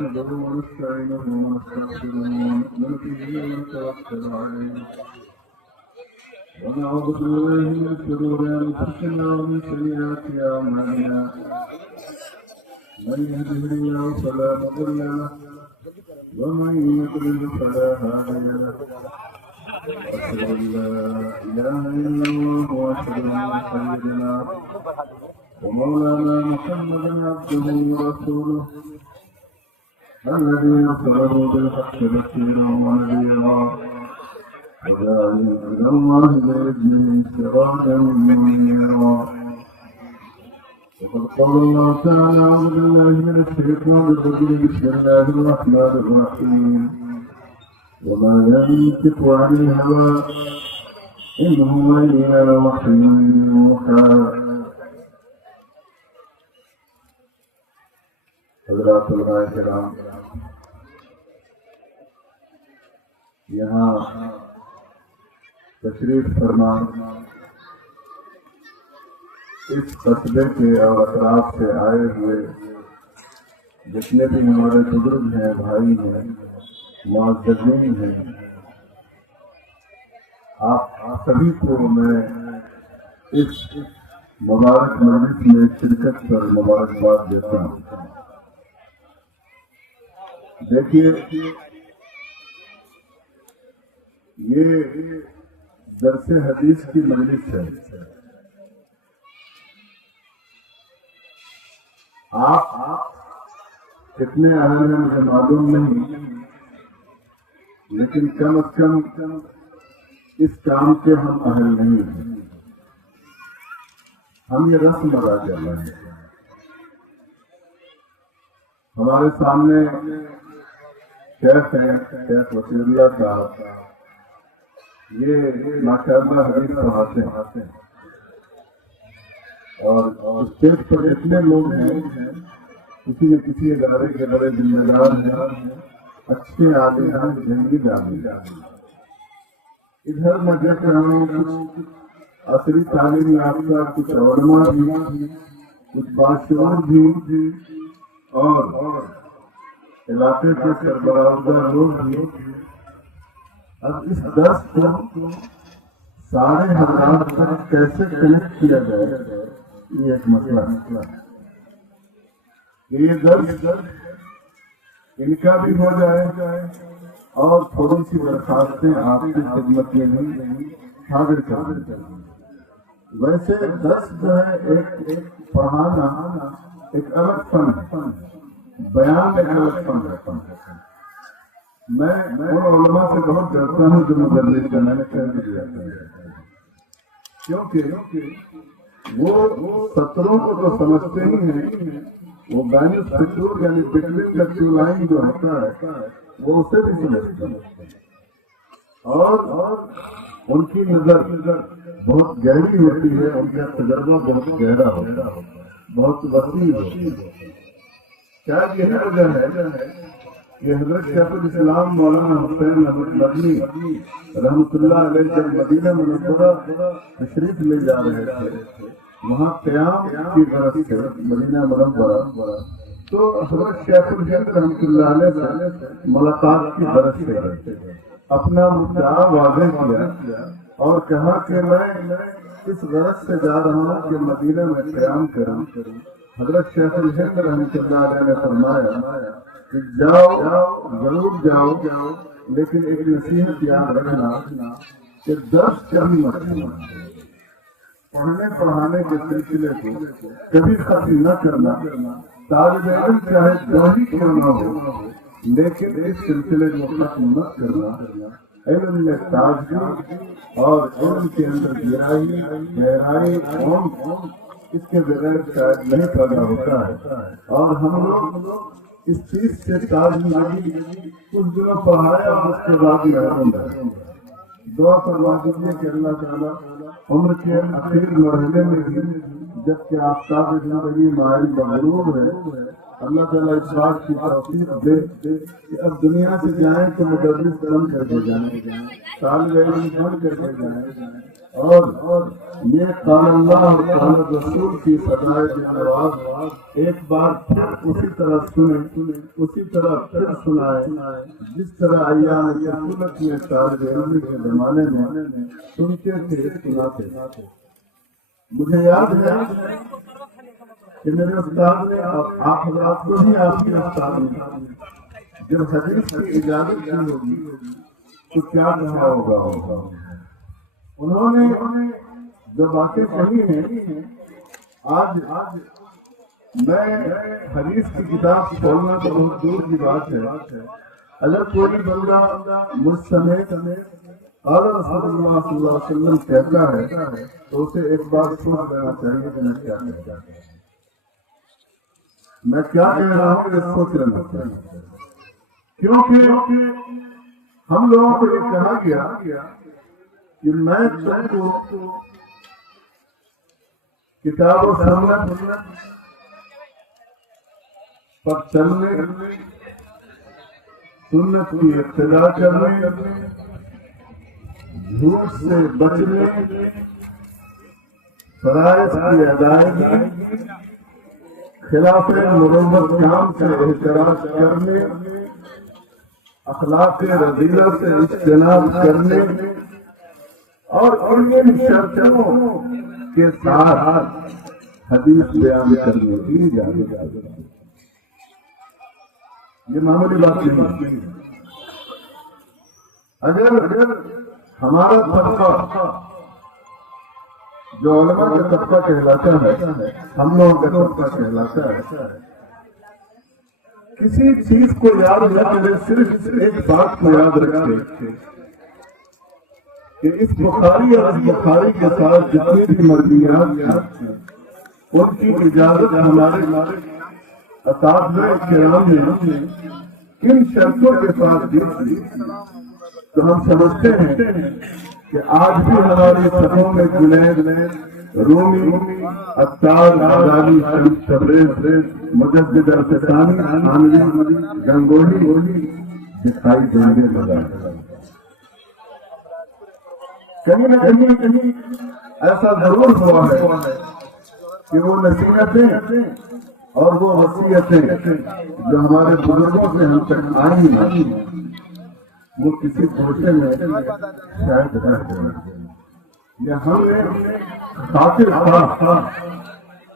نحمده ونستعينه ونستغفره ونؤمن به ونتوكل عليه ونعوذ بالله من شرور أنفسنا ومن سيئات أعمالنا من يهده الله فلا مضل له ومن يضلل فلا هادي له وأشهد أن لا إله إلا الله وأشهد أن سيدنا ومولانا محمدا عبده ورسوله الذي أرسله بالحق بشيرا ونذيرا وداعيا إلى الله بإذنه سراجا منيرا وقد قال الله تعالى أعوذ بالله من الشيطان الرجيم بسم الله الرحمن الرحيم وما ينطق عن الهوى إن هو إلا وحي يوحى. حضرات علماء کرام، یہاں تشریف فرما اس قصبے کے اور اطراف سے آئے ہوئے جتنے بھی ہمارے بزرگ ہیں، بھائی ہیں، معززین ہیں، آپ سبھی کو میں اس مبارک مجلس میں شرکت پر مبارکباد دیتا ہوں. دیکھیے، یہ درس حدیث کی مجلس ہے. آپ کتنے اہل ہیں مجھے معلوم نہیں، لیکن کم از کم اس کام کے ہم اہل نہیں ہیں. ہم یہ رسم ادا کر رہے ہیں. ہمارے سامنے شیخ ہیں، شیخ وسیع اللہ صاحب، یہ ماشاءاللہ حدیث پڑھاتے ہیں، اور اسٹیج پر اتنے لوگ ہیں، کسی نہ کسی ادارے کے بڑے ذمہ دار ہیں، اچھے عالم ہیں، جنگی عالم. ادھر میں دیکھ رہا ہوں کچھ عصری تعلیم یافتہ، کچھ علماء بھی، کچھ باشعور بھی، اور علاقے کے سربراہ لوگ بھی. اب اس درس کو سارے حضرات تک کیسے کنیکٹ کیا جائے، یہ ایک مسئلہ ہے. یہ درس ان کا بھی ہو جائے اور تھوڑی سی درخواستیں آپ کی خدمت میں بھی حاضر کر دیں. ویسے درس جو ہے ایک پڑھانا ایک الگ فن ہے، بیان ایک الگ فن ہے. میں ان علماء سے بہت ڈرتا ہوں جو مدرس کا میں نے کہہ دیا، کیونکہ وہ سطروں کو تو سمجھتے ہی ہیں، وہ بین السطور یعنی بٹوین دا ٹو لائن جو ہوتا ہے وہ اسے بھی سمجھتے ہیں، اور ان کی نظر بہت گہری ہوتی ہے، ان کا تجربہ بہت گہرا ہوتا ہے، بہت وسیع ہوتی ہے. شاید یہی وجہ ہے کہ حضرت شیخ الاسلام مولانا حسین احمد مدنی رحمۃ اللہ علیہ جب مدینہ منورہ تشریف لے جا رہے تھے، وہاں قیام کی غرض سے مدینہ منورہ، تو حضرت شیخ الہند رحمۃ اللہ علیہ سے ملاقات کی غرض سے اپنا مدعا واضح کیا اور کہا کہ میں اس غرض سے جا رہا ہوں کہ مدینہ میں قیام کروں. حضرت شیخ الہند رحمۃ اللہ علیہ نے فرمایا کہ جاؤ، ضرور جاؤ، لیکن ایک نصیحت یاد رکھنا کہ درس کبھی مت کرنا، پڑھنے پڑھانے کے سلسلے کو کبھی ختم نہ کرنا. طالب علم چاہے جو ہی کیوں نہ ہو، لیکن اس سلسلے کو ختم مت کرنا. علم میں تازگی اور علم کے اندر گہرائی اس کے بغیر شاید نہیں پیدا ہوتا ہے. اور ہم لوگ اس چیز سے تازگی کچھ دنوں پڑھائے اور اس کے بعد محروم رہے. دعا فرما دیجیے کہ اللہ تعالیٰ عمر کے اخیر مرحلے میں بھی جبکہ آفتاب زندگی مائل مغروب ہے، اللہ تعالیٰ اس بات کی توفیق دے کہ اب دنیا سے جائیں تو مدرس بند کر کے جائیں، طالب علم بند کر کے جائیں، اور یہ قال اللہ اور قال رسول کی صدائے آواز ایک بار پھر اسی طرح سنیں، اسی طرح پھر سنائیں جس طرح ایام طفولت میں طالب علم کے زمانے میں سنتے تھے، سناتے تھے۔ مجھے یاد ہے کہ میرے استاد نے، آپ حضرات کو بھی آپ کے استاد نے جب حدیث کی اجازت کی ہوگی تو کیا کہا ہوگا۔ انہوں نے جو باتیں کہی ہیں، آج میں حدیث کی کتاب کھولنا تو بہت دور کی بات ہے، اگر کوئی بندہ مجھ سمیت قال رسول اللہ صلی اللہ علیہ وسلم کہتا ہے تو اسے ایک بار سوچ لینا چاہیے کہ میں کیا کہتا ہوں، میں کیا کہہ رہا ہوں، یہ سوچ لینا چاہیے، کیونکہ ہم لوگوں کو یہ کہا گیا کہ میں تم کو کتاب و سنت پر چلنے، سنت کی ابتدا کرنے، جھوٹ سے بچنے، فرائض کی ادائیگی، خلاف مروت کام سے احتراز کرنے، اخلاق رذیلہ سے اجتناب کرنے، اور ان شرطوں کے ساتھ حدیث بیان کرنے کی اجازت ہے۔ یہ معمولی بات نہیں۔ اگر ہمارا طبقہ جو علماء کا طبقہ کہلاتا ہے، ہم لوگوں کا طبقہ کہلاتا ہے، کسی چیز کو یاد نہ کرے، صرف ایک بات کو یاد رکھے کہ اس بخاری اور اس بخاری کے ساتھ جتنی بھی مرویات ہیں ان کی اجازت ہمارے اساتذہ کرام نے کن شرطوں کے ساتھ دی، تو ہم سمجھتے ہیں کہ آج بھی ہماری صفوں میں جنید، رومی، عطار، غزالی، شمس تبریز، مجدد الفسانی، تھانوی، گنگوہی دکھائی دینے لگا۔ کہیں نہ کہیں ایسا ضرور ہوا ہے کہ وہ نصیحتیں اور وہ وصیتیں جو ہمارے بزرگوں سے ہم تک آئی ہیں وہ کسی گوشے میں شاید رہ گئے، یا ہم نے خاطر خواہ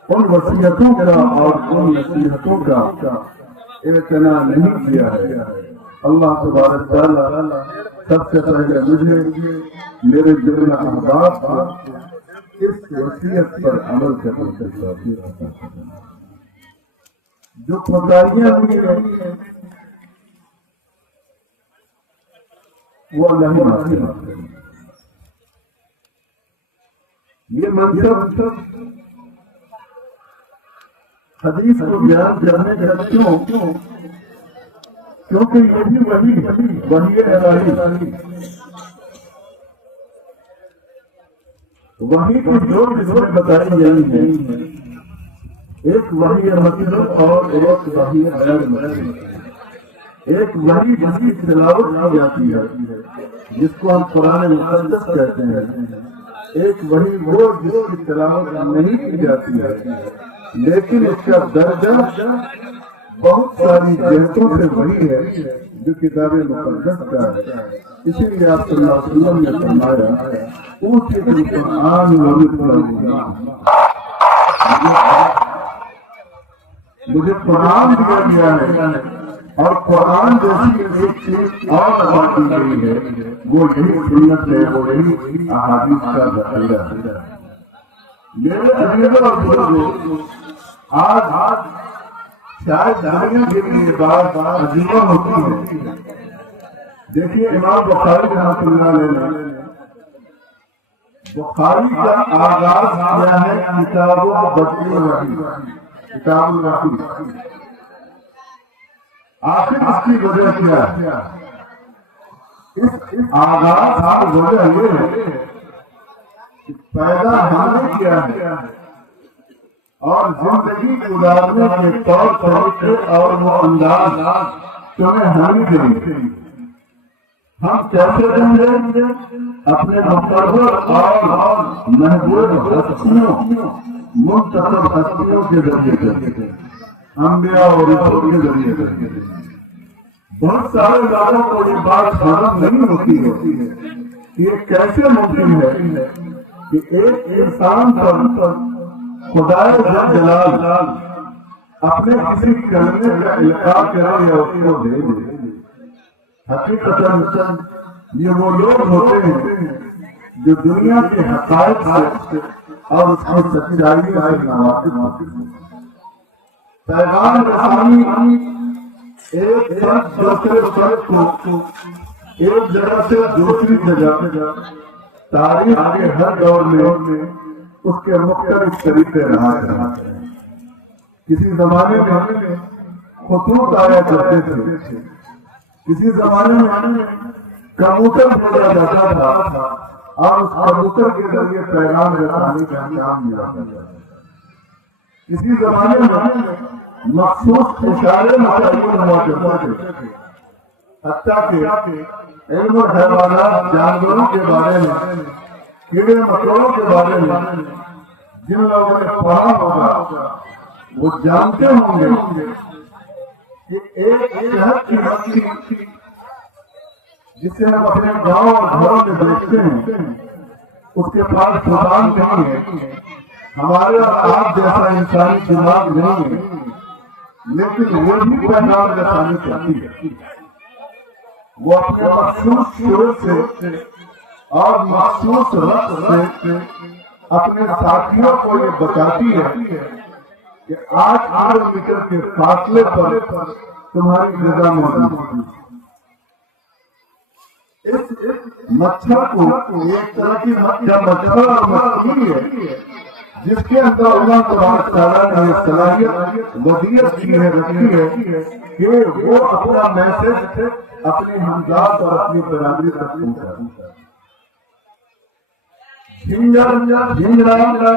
ان وصیتوں کا اور ان نصیحتوں کا اعتنا نہیں کیا ہے۔ اللہ تبارک تعالیٰ سب سے پہلے مجھے، میرے جملہ احباب کو اس وصیت پر عمل کرنے کی توفیق عطا فرمائے۔ جو کوتاہیاں ہوئی ہیں وہ اللہ ہی معاف کرے۔ یہ منصب حدیث کو بیان کرنے کا کیوں؟ کیونکہ یہ بھی وحی الہی، وحی کی دو قسمیں بتائی گئی ہیں، ایک وحی مطلب اور ایک وحی غیر مطلب۔ ایک وحی جس کی تلاوت کی جاتی ہے جس کو ہم قرآن مقدس کہتے ہیں، ایک وحی وہ جس کی تلاوت نہیں کی جاتی ہے لیکن اس کا درجہ بہت ساری جہتوں سے وہی ہے جو کتاب مقدس کا ہے۔ اسی لیے آپ صلی اللہ علیہ وسلم نے فرمایا اوتیت القرآن ومثلہ، مجھے قرآن دیا گیا ہے اور قرآن جیسی ایک چیز اور ادا کی گئی ہے، وہ یہی سنت ہے، وہ یہی احادیث کا ذخیرہ ہے۔ میرے عزیزوں اور بزرگوں، آج شاید دنیا کے لیے بات عجیبہ ہوتی ہے۔ دیکھیے امام بخاری رحمۃ اللہ علیہ نے بخاری کا آغاز کیا ہے کتاب الوحی، کتاب الوحی۔ آخر اس کی وجہ کیا ہے؟ اس آغاز کی وجہ یہ ہے کہ پیدا ہم نے کیا ہے اور زندگی گزارنے کے طور طریقے اور وہ انداز تمہیں ہمیں دیں. ہم کیسے دیں گے؟ اپنے مقرر اور محبوب ہستیوں، منتخب ہستیوں کے ذریعے، انبیاء اور رسول کے ذریعے. بہت سارے لوگوں کو یہ بات ہضم نہیں ہوتی ہے کہ یہ کیسے ممکن ہے کہ ایک انسان پر خدائے جلال اپنے کسی کلمے کا القاء کرے یا اس کو دے دے. حقیقتاً یہ وہ لوگ ہوتے ہیں جو دنیا کے حقائق سے اور اس کی سچائی سے ناواقف ہوتے ہیں. پیغام رسانی ایک فرد دوسرے فرد کو ایک جگہ سے دوسری جگہ تاریخ کے ہر دور میں اس کے مختلف طریقے رہا ہے. کسی زمانے میں خطوط آیا کرتے تھے، کسی زمانے میں کبوتر بھیجا جاتا تھا اور اس کبوتر کے ذریعے پیغام رسانی کا انجام ملا جاتا تھا. کسی زمانے میں مخصوص اشارے متعین ہوا کرتے تھے، حتیٰ کہ علم و حیوانات جانوروں کے بارے میں، کیڑے مکوڑوں کے بارے میں جن لوگوں نے پڑھا ہوگا وہ جانتے ہوں گے کہ ایک شہد کی مکھی جسے ہم اپنے گاؤں اور گھروں میں دیکھتے ہیں اس کے پاس زبان نہیں ہے، ہمارے اور آپ جیسا انسانی دماغ نہیں ہے، لیکن وہ بھی پیغام رسانی چاہتی ہے. وہ اپنے مخصوص شور سے اور مخصوص رقص سے اپنے ساتھیوں کو یہ بتاتی ہے کہ 8 کلومیٹر کے فاصلے پر تمہاری غذا موجود ہے. اس مچھر کو ایک طرح کی مچھر اور مچھلی ہے جس کے اندر اللہ تبارک تعالیٰ نے یہ صلاحیت ودیعت کی ہے، رکھی ہے کہ وہ اپنا میسج اپنی ہمذات اور اپنی برادری تک پہنچاتا ہے. جھنجھرا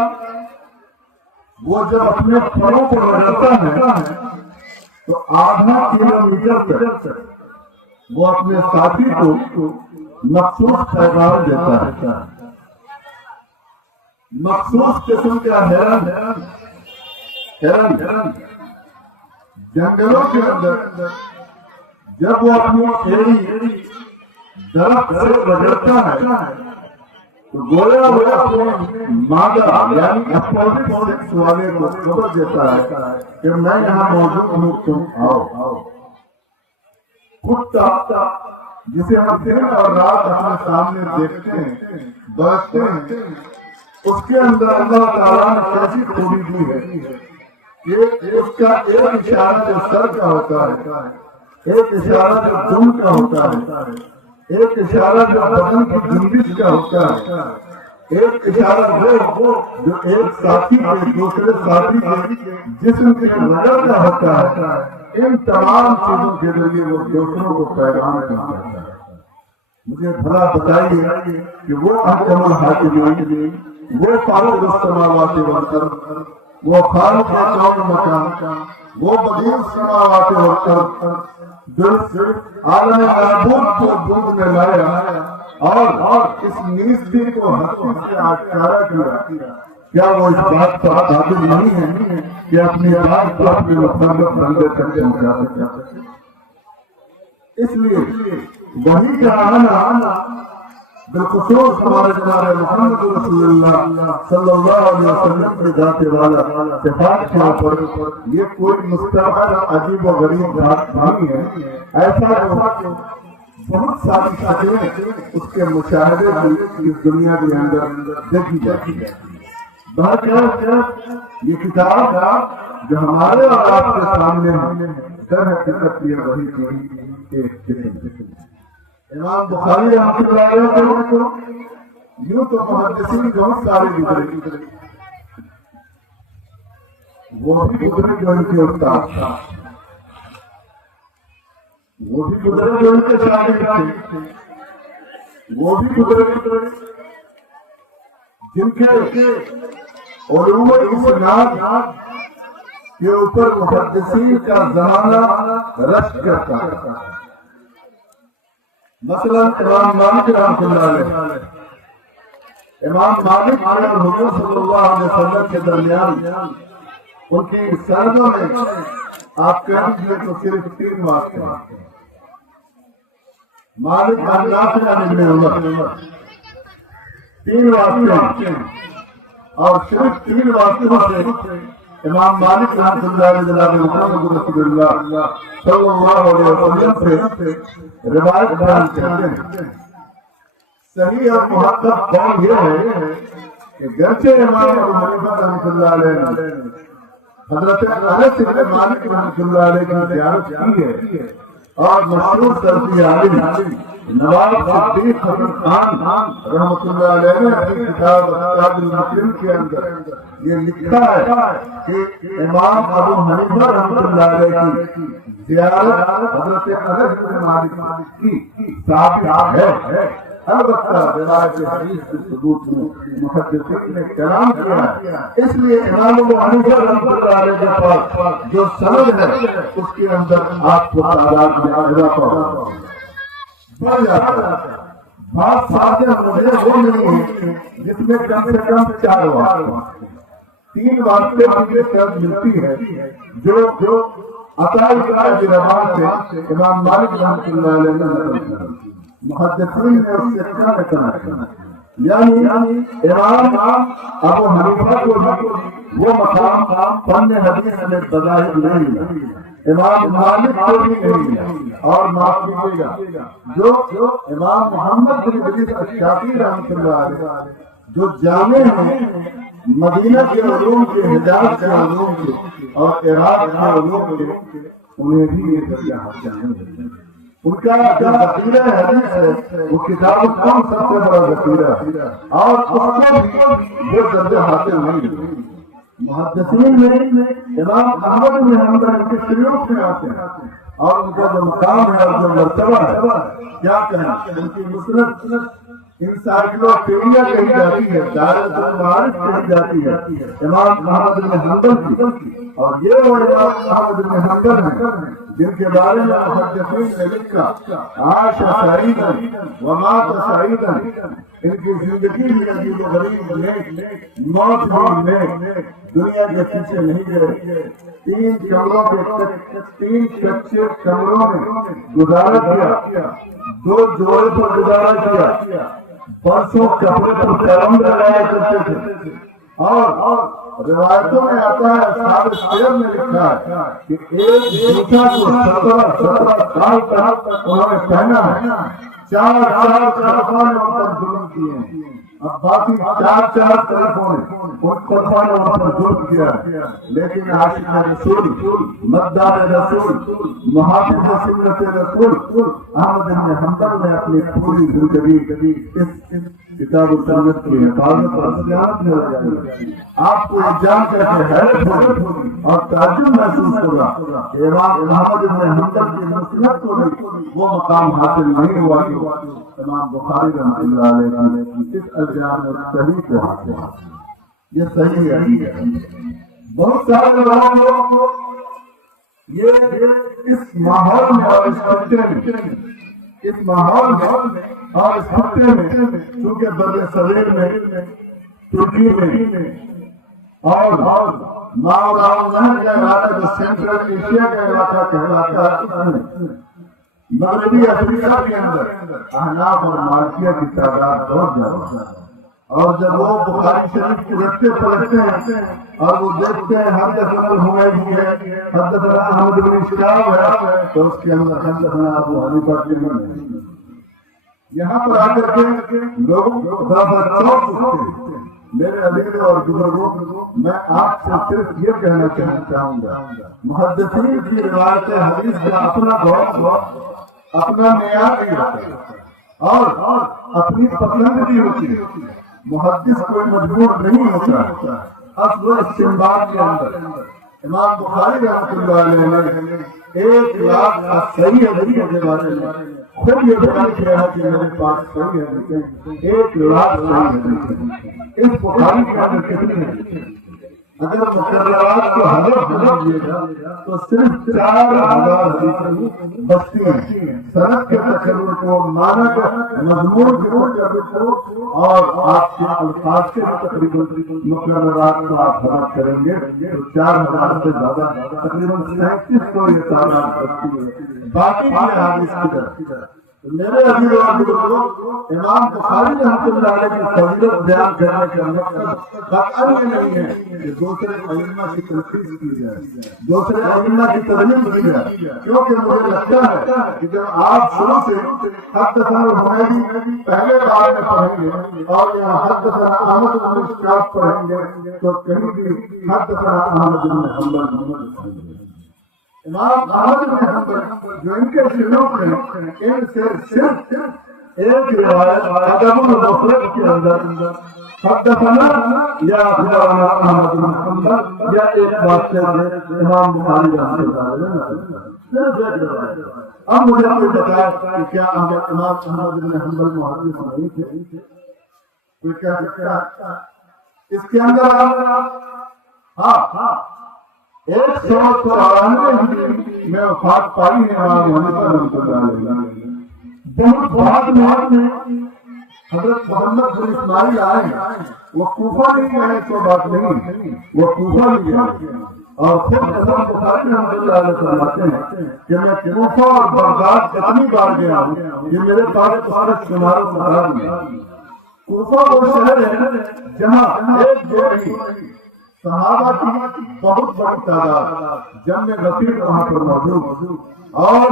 وہ جب اپنے پھلوں کو رگڑتا ہے تو آدھا کلومیٹر تک وہ اپنے ساتھی کو مخصوص پیغام دیتا ہے. مخصوص قسم کا ہرن جنگلوں کے اندر جب وہ اپنی ایڑی درخت سے رگڑتا ہے تو گویا وہ اپنے مادہ یعنی اپوزٹ سیکس والے کو خبر دیتا ہے کہ میں یہاں موجود ہوں، تم آؤ. کتا جسے ہم دن اور رات اپنے سامنے دیکھتے ہیں، برتتے ہیں، اس کے اندر اللہ تعالیٰ نے کیسی خوبی دی ہے کہ اس کا ایک اشارہ جو سر کا ہوتا ہے، ایک اشارہ جو دم کا ہوتا ہے، ایک اشارہ جو بدن کی جنبش کا ہوتا ہے، ایک اشارہ وہ جو ایک ساتھی کے دوسرے ساتھی کے جسم کے رگڑ کا ہوتا ہے. ان تمام چیزوں کے ذریعے وہ دوسروں کو پیغام پہنچاتا ہے. مجھے بھلا بتائیے کہ وہ احکم الحاکمین، وہ فاطر السماوات والارض، وہ خالق کون مکان، وہ بدیع السماوات والارض جو عالم معبود کو دودھ میں لایا اور اس نیستی کو ہستی سے آشکارا کیا. کیا وہ اس بات پر قابل نہیں ہے کہ اپنی بات کو اپنے مطلب بندے تک پہنچا سکے؟ اس لیے وہی کا آنا بالخصوص ہمارے جناب محمد رسول اللہ صلی اللہ علیہ وسلم کے ذات والا صفات کے اوپر یہ کوئی مستقل عجیب و غریب بات نہیں ہے. ایسا کہ بہت ساری شکلیں اس کے مشاہدے کی اس دنیا کے اندر دیکھی جاتی ہے. یہ کتاب جو ہمارے اور آپ کے سامنے در حقیقت یہ وہی کی ایک قسم. امام بخاری رحمۃ اللہ علیہ کو یوں تو محدثین بہت سارے گزرے، وہ بھی گزرے جو ان کے استاد تھا، وہ بھی گزرے جو ان کے شاگرد تھے، وہ بھی گزرے جن کے علوم اسناد کے اوپر محدثین کا زمانہ رشک کرتا ہے. مثلا امام مالک رحمۃ اللہ علیہ، امام مالک اور حضور صلی اللہ علیہ وسلم کے درمیان ان کی سندوں میں آپ کہہ دیجیے تو صرف 3 واقعے ہیں. مالک عن نافع عن ابن عمر 3 واقعے ہیں، اور صرف 3 واقعوں سے امام مالک رحمۃ اللہ علیہ جناب محمد رسول اللہ صلی اللہ علیہ وسلم سے روایت بیان کرتے ہیں. صحیح اور محقق قول یہ ہے کہ گرچہ امام ابو حنیفہ رحمۃ اللہ علیہ نے حضرت انس بن مالک رحمۃ اللہ علیہ کی زیارت کی ہے، اور مشہور سلفی عالم نواب صدیق حسن خان رحمۃ اللہ علیہ نے اپنی کتاب کتاب المسلم کے اندر یہ لکھا ہے کہ امام ابو حنیفہ رحمۃ اللہ علیہ کی زیارت حضرت انس بن مالک کی ثابت ہے. البتہ روایت حدیث کے ثبوت میں محدثین نے کلام کیا ہے، اس لیے امام ابو حنیفہ رحمۃ اللہ علیہ کے پاس جو سند ہے اس کے اندر آپ کو تعداد میں اضافہ بڑھ جاتا ہے. بات ساتھ مجھے وہ نہیں ہے جس میں کم سے کم 4 واقعے 3 واقعے کی شرط ملتی ہے جو عطا کی روایت سے امام مالک رحمۃ اللہ علیہ نے نقل کیا. محدثین نے اس سے کیا نقل، یعنی امام ابو حنیفہ کو وہ مقام فن حدیث میں بظاہر نہیں ملا، امام مالک کو بھی نہیں ملا. اور معاف کیجیے گا جو امام محمد بن ادریس الشافعی رحمۃ اللہ علیہ جو جامع ہیں مدینہ کے علوم کے، حجاز کے علوم کے اور عراق کے علوم کے، انہیں بھی یہ درجہ حاصل نہیں. ان کا جو ذخیرہ حدیث ہے وہ کتاب کم سب سے بڑا ذخیرہ ہے، اور اس کو بھی وہ درجہ حاصل نہیں. محدثین میں امام احمد بن حنبل کے شیوخ میں آتے ہیں، اور ان کا جو مقام ہے اور جو مرتبہ ہے کیا کہیں. ان کی مسند انسائکلوپیڈیا کہی جاتی ہے، دائرۃ المعارف کہی جاتی ہے امام احمد بن حنبل کی. اور یہ وہ امام احمد بن حنبل ہیں جن کے بارے میں محدثین نے لکھا عاش سعیدا ومات سعیدا، ان کی زندگی میں عجیب و غریب نیک، موت بھی نیک، دنیا کے پیچھے نہیں گئے. 3 کمروں کے 3 کچے کمروں میں گزارا کیا، 2 جوڑے پر گزارا کیا، برسوں کپڑے پر پیغام لگایا کرتے تھے. اور روایتوں میں آتا ہے، اصحاب سیر میں لکھا ہے کہ ایک جوتا کو 17 سال تک انہوں نے پہنا ہے. 4 طرفوں نے ان پر ظلم کیے ہیں، اب باقی 4 طرفوں نے ان طرفوں نے ان پر ظلم کیا ہے. لیکن عاشق رسول، مددار رسول، محافظ سنت رسول احمد بن حنبل نے اپنی پوری زندگی اس کتاب و سنت کی حفاظت اور صیانت میں لگائی. آپ کو یہ جان کر کے حیرت ہوگی اور تعجب محسوس ہوگا کہ امام احمد بن حنبل کی مسند کو بھی وہ مقام حاصل نہیں ہوا جو امام بخاری رحمۃ اللہ علیہ کی اس الجام میں صحیح سے حاصل ہے. یہ صحیح ہے. بہت سارے لوگوں کو یہ اس ماحول میں اور اس خطے میں، اس ماحول میں اور اس خطے میں، چونکہ بر صغیر میں، ترکی میں اور ماوراءالنہر کا علاقہ جو سینٹرل ایشیا کا علاقہ کہلاتا ہے، اس میں مغربی افریقہ کے اندر احناف اور مالکیہ کی تعداد بہت زیادہ ہے. اور جب وہ بخاری شریف کے رکھتے پلٹتے ہیں اور وہ دیکھتے ہیں حدثنا الحمیدی ہے، حدثنا احمد بن شہاب ہے، تو اس کے اندر حدثنا ابو حنیفہ کے نہیں. یہاں پر آ کر کے لوگ چوک اٹھتے ہیں. میرے عزیز اور بزرگوں، میں آپ سے صرف یہ کہنا چاہوں گا، محدثین کی روایت حدیث کا اپنا ذوق، اپنا معیار بھی ہوتا ہے اور اپنی پسند بھی ہوتی ہے. محدث کوئی مجبور نہیں ہوتا. اصل استنباط کے اندر امام بخاری رحمۃ اللہ علیہ نے 1,00,000 صحیح حدیثوں کے بارے میں خود یہ بیان کیا ہے کہ میرے پاس صحیح حدیثیں 1,00,000 صحیح حدیثیں۔ اس بخاری کے اندر کتنی ہیں؟ اگر مقررات کو حذف کیجیے گا تو صرف 4,000 حدیثیں بچتی ہیں۔ سند کے تکرر کو، معنی کا مضمون کے تکرر کو اور آپ کے الفاظ کے تقریباً مقررات کو آپ حذف کریں گے تو 4,000 سے زیادہ، تقریباً 3700 یہ تعداد بچتی ہے۔ باقی کی احادیث کی طرف میرے عزیز و بزرگوں، امام بخاری رحمۃ اللہ علیہ کی فضیلت بیان کرنے کا مقصد قطعاً یہ نہیں ہے کہ دوسرے ائمہ کی تلخیص کی جائے، دوسرے ائمہ کی ترمیم کی جائے، کیونکہ مجھے لگتا ہے کہ جب آپ شروع سے حدثنا الحمیدی پہلے بار میں پڑھیں گے اور یہاں حدثنا احمد بن اسحاق پڑھیں گے تو کہیں بھی حدثنا احمد بن حنبل امام احمد بن حنبل جو ان کے شیوخ ہیں، ان سے صرف ایک روایت ادب المفرد کے اندر حدثنا یا اخبرنا احمد بن حنبل یا ایک واقعے سے امام بخاری رحمۃ اللہ علیہ نے صرف ایک روایت۔ اب مجھے کوئی بتایا کہ کیا امام احمد بن حنبل محدث نہیں تھے؟ کوئی کہہ سکتا ہے اس کے اندر؟ ہاں 194 ہجری میں وفات پائی ہے امام حنیفہ رحمۃ اللہ علیہ۔ بہت بعد میں حضرت محمد بن اسماعیل آئے ہیں، وہ کوفہ نہیں گئے تو بات نہیں، وہ کوفہ نہیں گئے اور خود امام بخاری رحمۃ اللہ علیہ فرماتے ہیں کہ میں کوفہ اور بغداد اتنی بار گیا ہوں کہ میرے پاس فارغ شمار و مقام نہیں۔ کوفہ وہ شہر ہے جہاں ایک دو نہیں صحابہ کی بہت بڑی تعداد جنگ غفیر وہاں پر موجود اور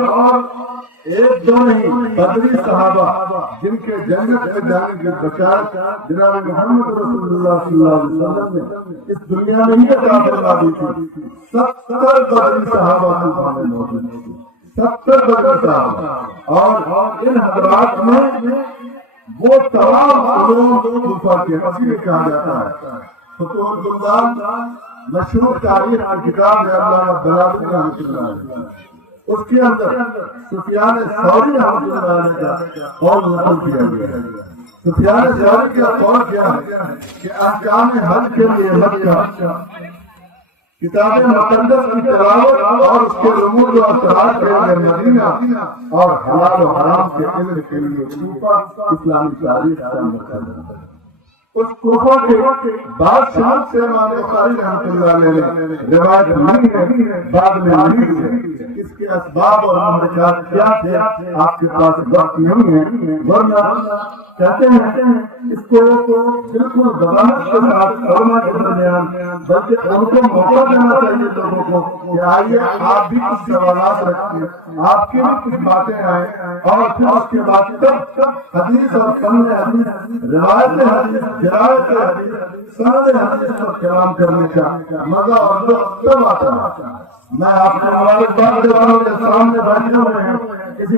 ایک دو نہیں بدری صحابہ جن کے جنت میں جانے کی بشارت جناب محمد رسول اللہ صلی اللہ علیہ وسلم نے اس دنیا میں ہی عطا فرما دی تھی۔ 70 بدری صحابہ کوفہ میں موجود تھے، 70 بدری صحابہ، اور ان حضرات میں وہ تمام علوم کوفہ کے اصلی کہا جاتا ہے۔ فتوح البلدان مشہور تاریخ کی کتاب ہے علامہ بلاغی رحمۃ اللہ علیہ، اس کے اندر سفیان ثوری رحمۃ اللہ علیہ کا قول نقل کیا گیا ہے۔ سفیان ثوری کا قول کیا ہے کہ احکام حج کے لیے حج کا کتاب مقدس کی تلاوت اور اس کے رموز و اثرات کے لیے مدینہ اور حلال و حرام کے علم کے لیے کوفہ اسلامی تاریخ کا مرکز ہے۔ اس کوفہ کے بادشاہ سے امام بخاری رحمۃ اللہ علیہ نے روایت نہیں ہے، بعد میں نہیں ہے۔ اس کے اسباب اور محرکات کیا تھے آپ کے پاس وقت نہیں ہے، ورنہ کہتے ہیں اس کو بالکل وضاحت کے ساتھ علماء کے درمیان، بلکہ ان کو موقع دینا چاہیے لوگوں کو کہ آئیے آپ بھی کچھ سوالات رکھیے، آپ کی بھی کچھ باتیں آئیں، اور پھر اس کے بعد تب حدیث اور فن حدیث، روایت حدیث، جرائت حدیث، سند حدیث پر کلام کرنے کا مزہ اور لطف تب آتا ہے۔ میں آپ کو مبارکباد دیتا ہوں کہ سامنے بیٹھے ہوئے ہیں کسی